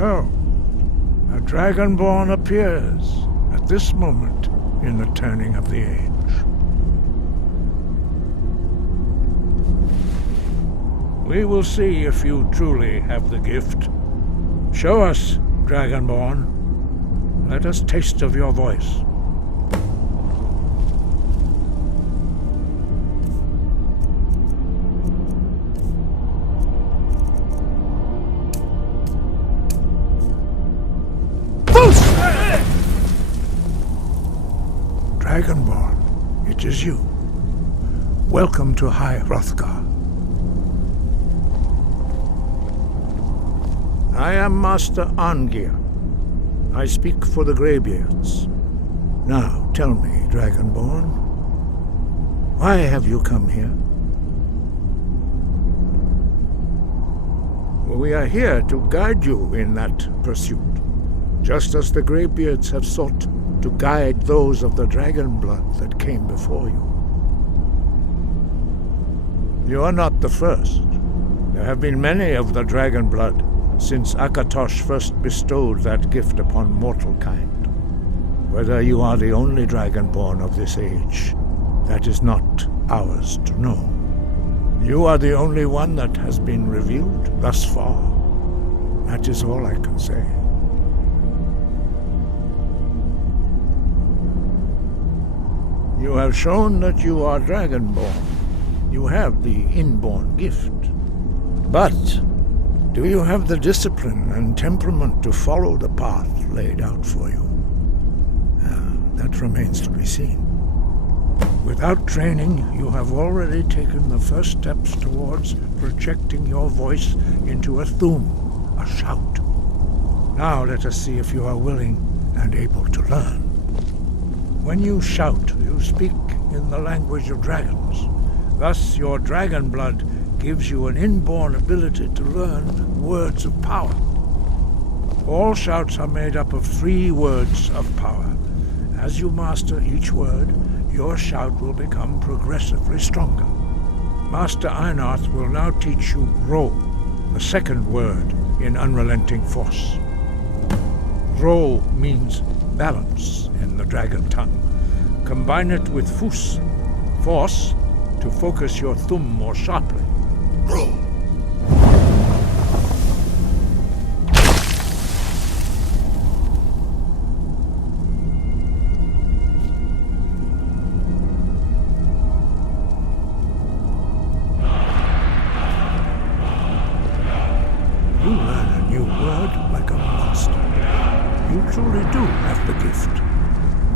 So, a Dragonborn appears at this moment in the turning of the age. We will see if you truly have the gift. Show us, Dragonborn. Let us taste of your voice. Dragonborn, it is you. Welcome to High Hrothgar. I am Master Arngir. I speak for the Greybeards. Now, tell me, Dragonborn, why have you come here? We are here to guide you in that pursuit, just as the Greybeards have sought to guide those of the dragon blood that came before you. You are not the first. There have been many of the dragon blood since Akatosh first bestowed that gift upon mortal kind. Whether you are the only Dragonborn of this age, that is not ours to know. You are the only one that has been revealed thus far. That is all I can say. You have shown that you are Dragonborn. You have the inborn gift. But do you have the discipline and temperament to follow the path laid out for you? That remains to be seen. Without training, you have already taken the first steps towards projecting your voice into a thum, a shout. Now let us see if you are willing and able to learn. When you shout, you speak in the language of dragons. Thus, your dragon blood gives you an inborn ability to learn words of power. All shouts are made up of 3 words of power. As you master each word, your shout will become progressively stronger. Master Einarth will now teach you Ro, the second word in Unrelenting Force. Ro means balance in the dragon tongue. Combine it with Fus, force, to focus your thumb more sharply. Ro. You learn a new word like a monster. You truly do have the gift.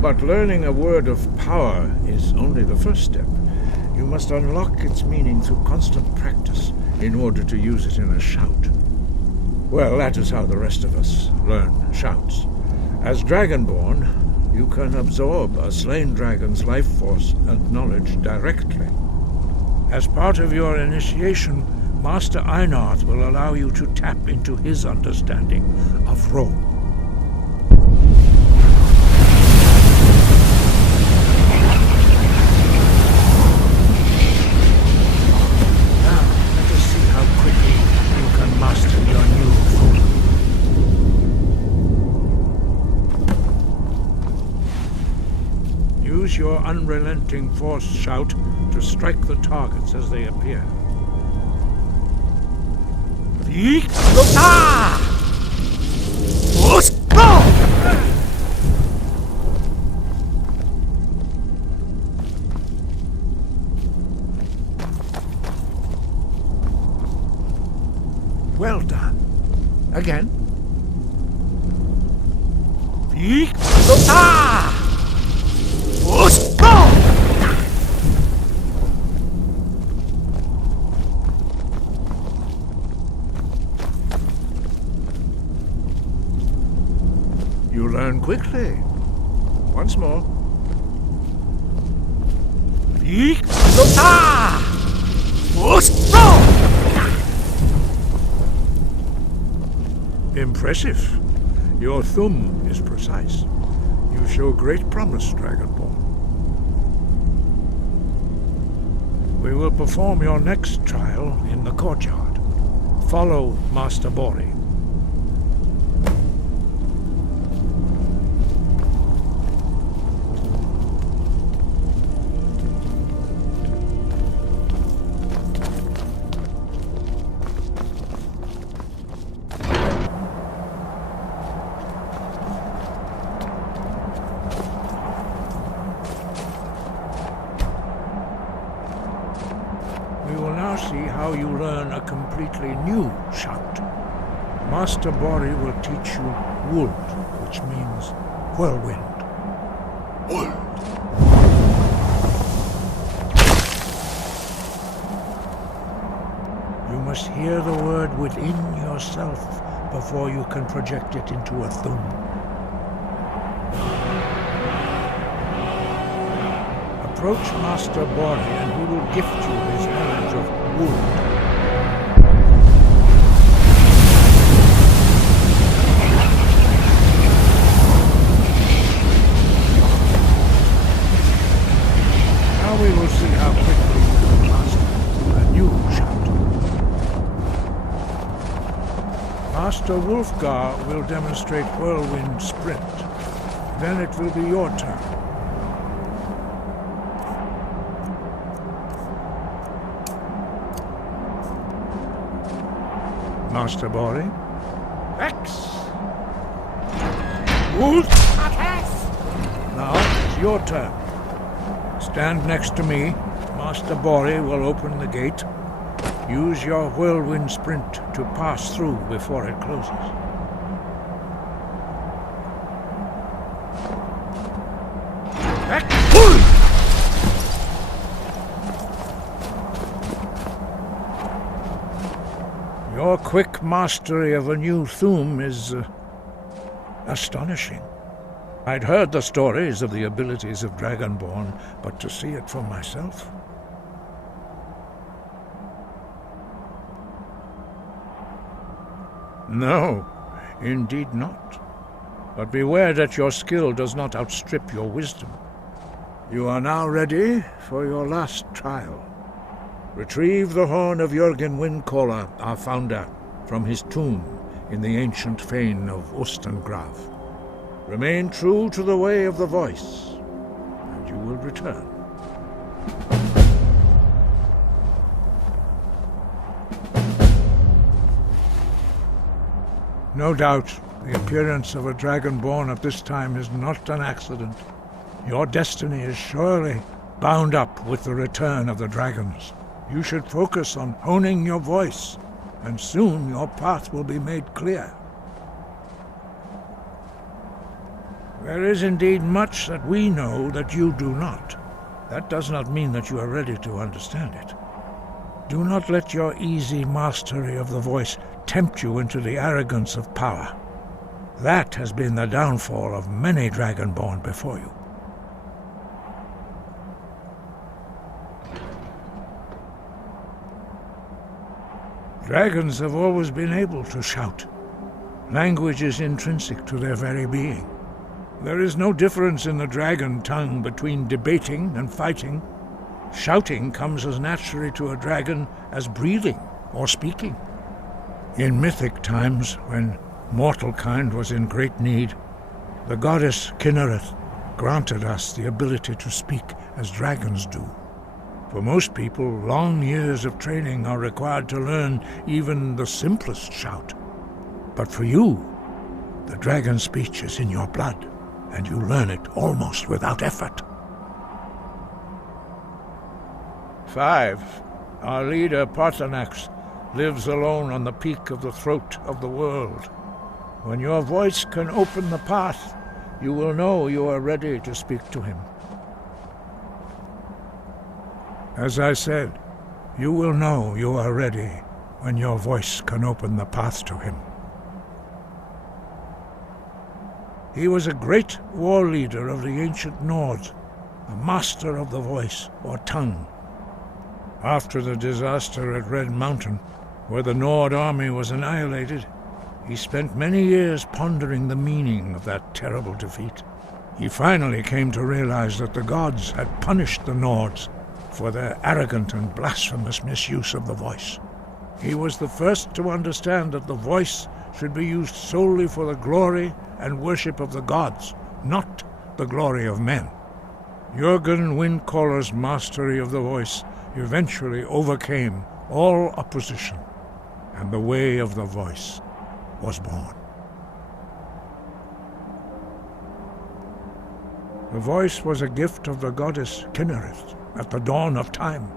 But learning a word of power is only the first step. You must unlock its meaning through constant practice in order to use it in a shout. Well, that is how the rest of us learn shouts. As Dragonborn, you can absorb a slain dragon's life force and knowledge directly. As part of your initiation, Master Einarth will allow you to tap into his understanding of Ro. Use your unrelenting force shout to strike the targets as they appear. Well done. Again. You learn quickly. Once more. Impressive. Your thumb is precise. You show great promise, Dragonborn. We will perform your next trial in the courtyard. Follow Master Bori. now see how you learn a completely new shout. Master Bori will teach you Wold, which means whirlwind. Wold. You must hear the word within yourself before you can project it into a thum. Approach Master Bori and he will gift you his knowledge of Wold. Now we will see how quickly you can master a new shout. Master Wulfgar will demonstrate Whirlwind Sprint. Then it will be your turn. Master Bori. Rex! Wolf! Attack! Now it's your turn. Stand next to me. Master Bori will open the gate. Use your whirlwind sprint to pass through before it closes. Rex! Your quick mastery of a new thum is astonishing. I'd heard the stories of the abilities of Dragonborn, but to see it for myself... No, indeed not. But beware that your skill does not outstrip your wisdom. You are now ready for your last trial. Retrieve the horn of Jürgen Windcaller, our founder, from his tomb in the ancient fane of Ostengrav. Remain true to the way of the voice, and you will return. No doubt, the appearance of a Dragonborn at this time is not an accident. Your destiny is surely bound up with the return of the dragons. You should focus on honing your voice, and soon your path will be made clear. There is indeed much that we know that you do not. That does not mean that you are ready to understand it. Do not let your easy mastery of the voice tempt you into the arrogance of power. That has been the downfall of many Dragonborn before you. Dragons have always been able to shout. Language is intrinsic to their very being. There is no difference in the dragon tongue between debating and fighting. Shouting comes as naturally to a dragon as breathing or speaking. In mythic times, when mortal kind was in great need, the goddess Kinnereth granted us the ability to speak as dragons do. For most people, long years of training are required to learn even the simplest shout. But for you, the dragon speech is in your blood, and you learn it almost without effort. 5. Our leader, Parthenax, lives alone on the peak of the throat of the world. When your voice can open the path, you will know you are ready to speak to him. As I said, you will know you are ready when your voice can open the path to him. He was a great war leader of the ancient Nords, a master of the voice or tongue. After the disaster at Red Mountain, where the Nord army was annihilated, he spent many years pondering the meaning of that terrible defeat. He finally came to realize that the gods had punished the Nords for their arrogant and blasphemous misuse of the voice. He was the first to understand that the voice should be used solely for the glory and worship of the gods, not the glory of men. Jürgen Windcaller's mastery of the voice eventually overcame all opposition, and the way of the voice was born. The voice was a gift of the goddess Kinnereth at the dawn of time.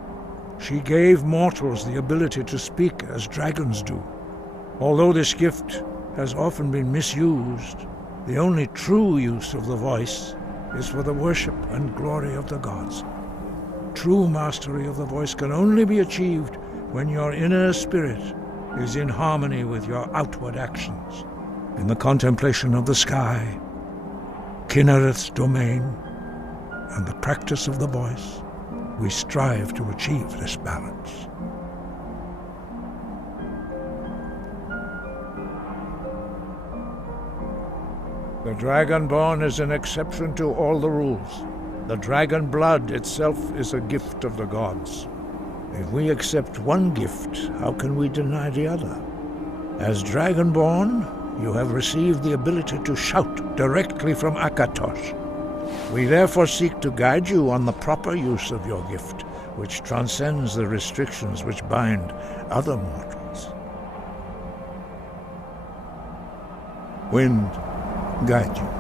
She gave mortals the ability to speak as dragons do. Although this gift has often been misused, the only true use of the voice is for the worship and glory of the gods. True mastery of the voice can only be achieved when your inner spirit is in harmony with your outward actions. In the contemplation of the sky, Kinnereth's domain, and the practice of the voice, we strive to achieve this balance. The Dragonborn is an exception to all the rules. The dragon blood itself is a gift of the gods. If we accept one gift, how can we deny the other? As Dragonborn, you have received the ability to shout directly from Akatosh. We therefore seek to guide you on the proper use of your gift, which transcends the restrictions which bind other mortals. Wind, guide you.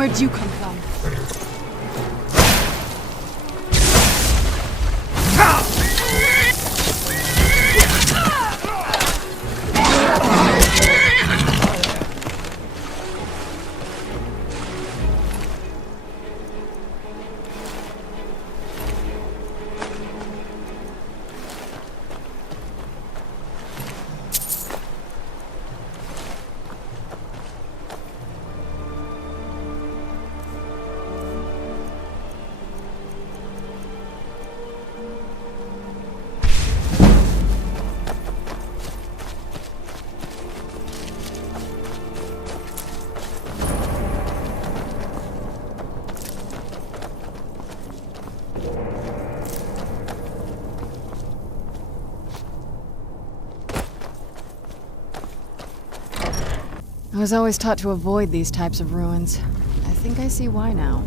Where'd you come from? I was always taught to avoid these types of ruins. I think I see why now.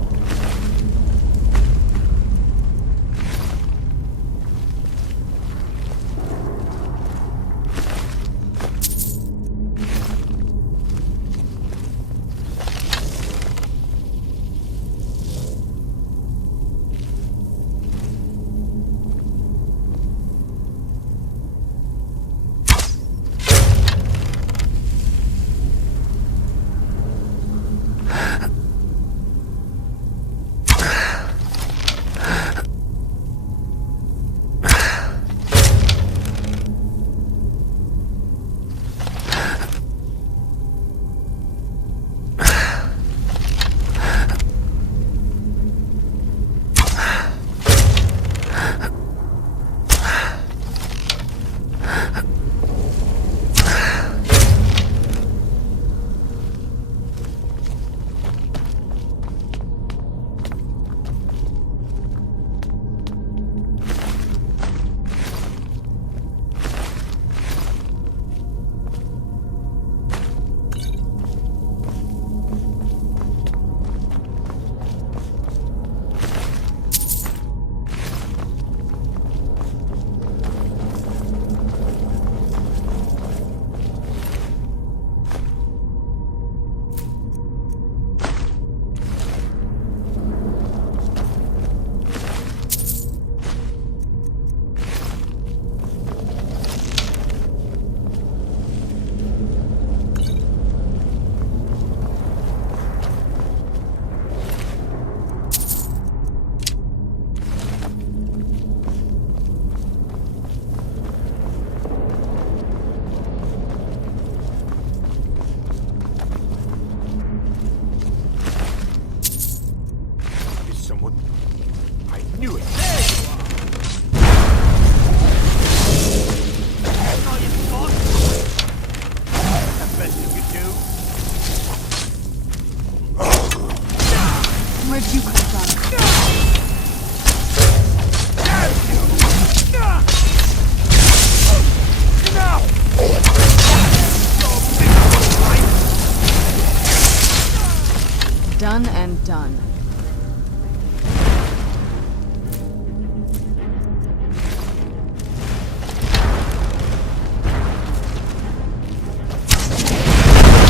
Done and done.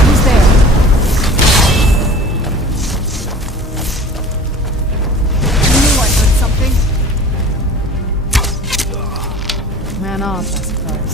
Who's there? I knew I heard something. Man off, I suppose.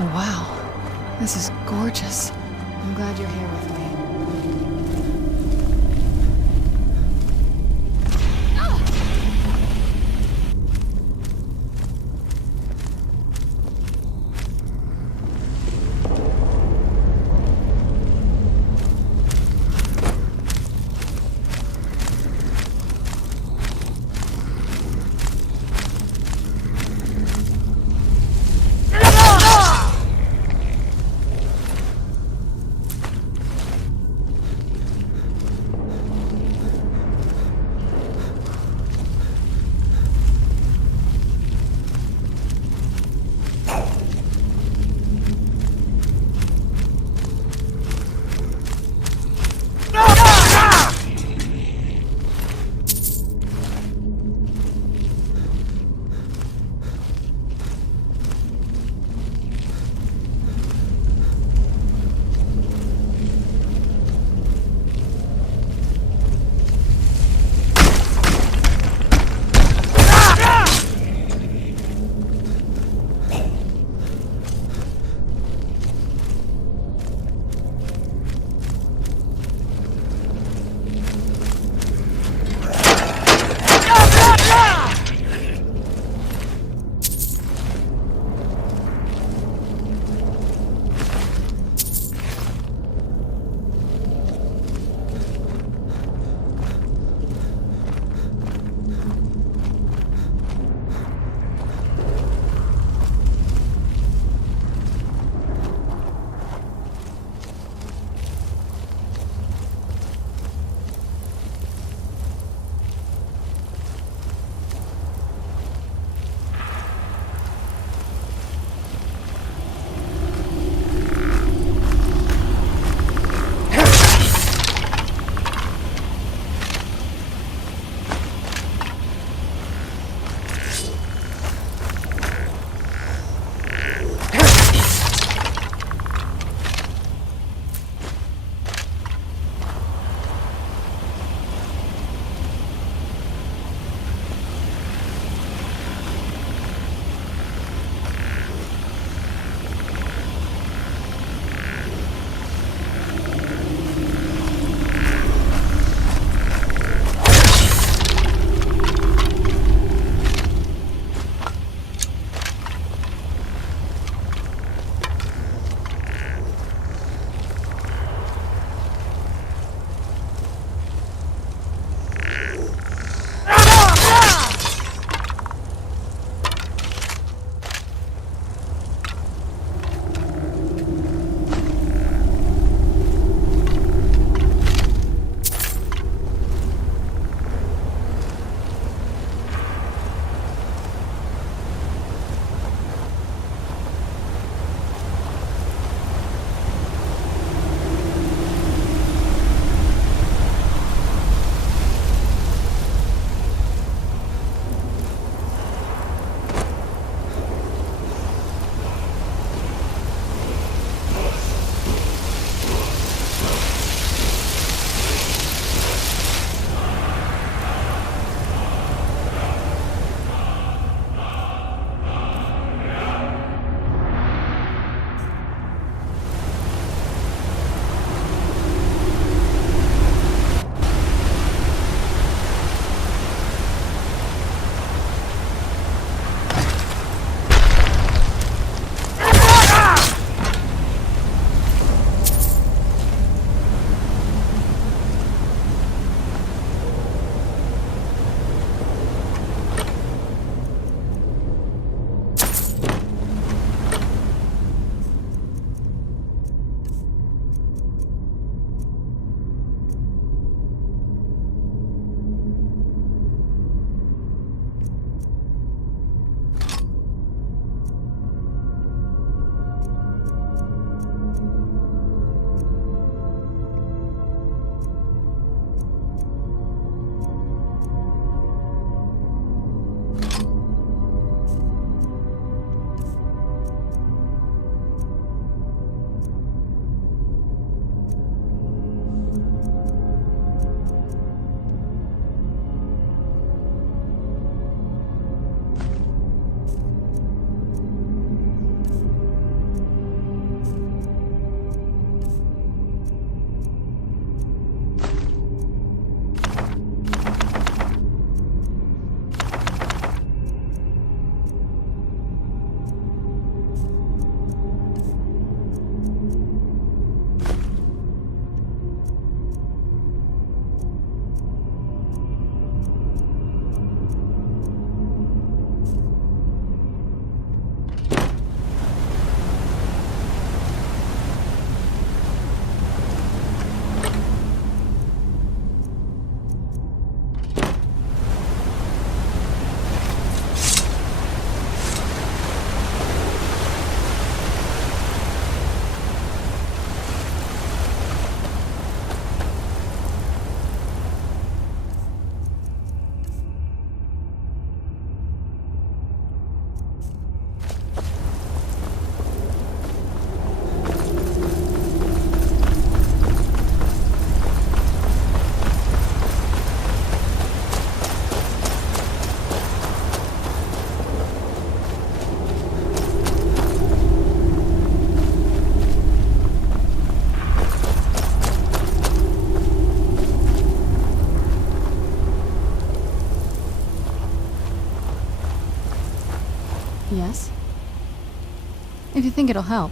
Oh, wow. This is gorgeous. I'm glad you're here with me. If you think it'll help.